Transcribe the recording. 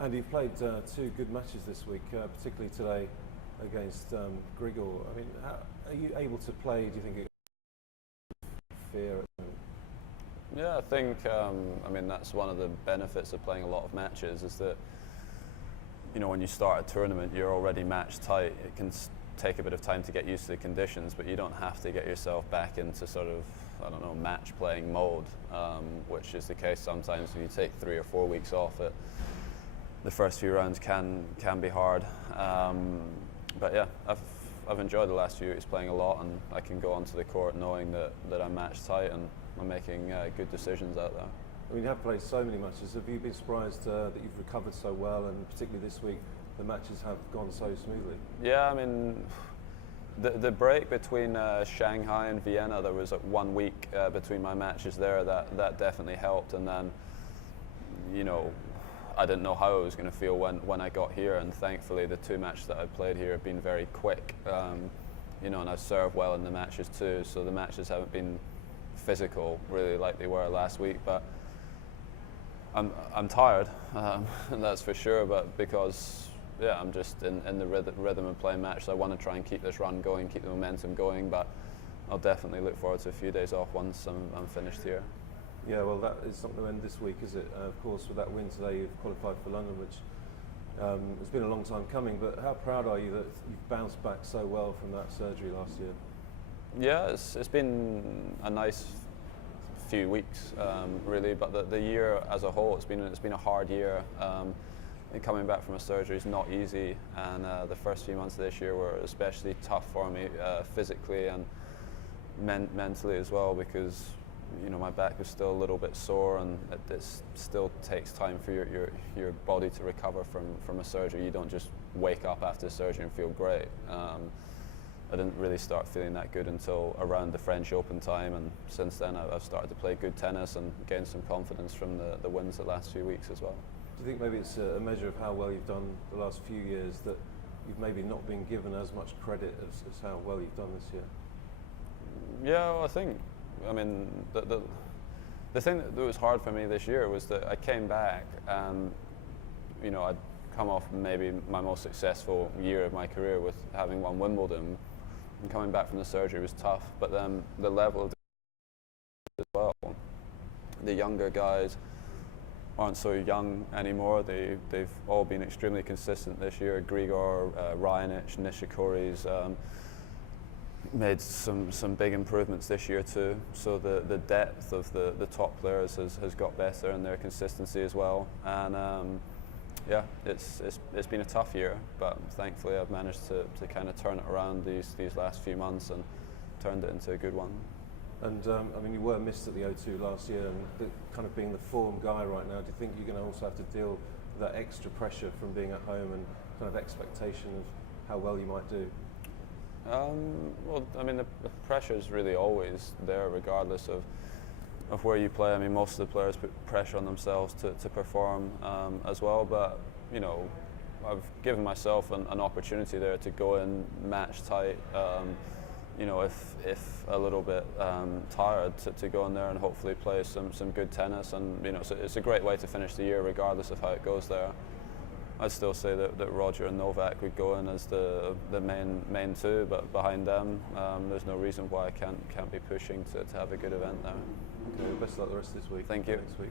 And you've played two good matches this week, particularly today against Grigor. I mean, how, are you able to play, do you think, fear at the moment? Yeah, I think, I mean, that's one of the benefits of playing a lot of matches is that, you know, when you start a tournament, you're already match tight. It can take a bit of time to get used to the conditions, but you don't have to get yourself back into sort of, I don't know, match playing mode, which is the case sometimes if you take 3 or 4 weeks off it. The first few rounds can be hard, but yeah, I've enjoyed the last few weeks playing a lot, and I can go onto the court knowing that I'm match tight and I'm making good decisions out there. I mean, you have played so many matches. Have you been surprised that you've recovered so well, and particularly this week, the matches have gone so smoothly? Yeah, I mean, the break between Shanghai and Vienna, there was 1 week between my matches there. That definitely helped, and then, you know, I didn't know how I was going to feel when I got here, and thankfully the 2 matches that I've played here have been very quick, you know, and I've served well in the matches too, so the matches haven't been physical really like they were last week, but I'm tired, and that's for sure, but because, yeah, I'm just in the rhythm of playing matches. I want to try and keep this run going, keep the momentum going, but I'll definitely look forward to a few days off once I'm finished here. Yeah, well, that is not going to end this week, is it? Of course, with that win today, you've qualified for London, which has been a long time coming, but how proud are you that you've bounced back so well from that surgery last year? Yeah, it's been a nice few weeks, really, but the year as a whole, it's been a hard year. And coming back from a surgery is not easy, and the first few months of this year were especially tough for me, physically and mentally as well, because, you know, my back was still a little bit sore, and it still takes time for your body to recover from a surgery. You don't just wake up after surgery and feel great. I didn't really start feeling that good until around the French Open time, and since then I've started to play good tennis and gain some confidence from the wins the last few weeks as well. Do you think maybe it's a measure of how well you've done the last few years, that you've maybe not been given as much credit as how well you've done this year? Yeah, well, I think, I mean, the thing that was hard for me this year was that I came back and, you know, I'd come off maybe my most successful year of my career with having won Wimbledon, and coming back from the surgery was tough, but then the level of as well. The younger guys aren't so young anymore. They've all been extremely consistent this year. Grigor, Raonic, Nishikori's made some big improvements this year too. So the depth of the top players has got better, and their consistency as well. And yeah, it's been a tough year, but thankfully I've managed to kind of turn it around these last few months and turned it into a good one. And I mean, you were missed at the O2 last year, and kind of being the form guy right now, do you think you're going to also have to deal with that extra pressure from being at home and kind of expectation of how well you might do? Well, I mean, the pressure is really always there, regardless of where you play. I mean, most of the players put pressure on themselves to perform as well, but, you know, I've given myself an opportunity there to go in match tight, you know, if a little bit tired, to go in there and hopefully play some good tennis, and, you know, so it's a great way to finish the year regardless of how it goes there. I'd still say that Roger and Novak would go in as the main two, but behind them, there's no reason why I can't be pushing to have a good event there. Okay, well, best of luck the rest of this week. Thank you. Next week.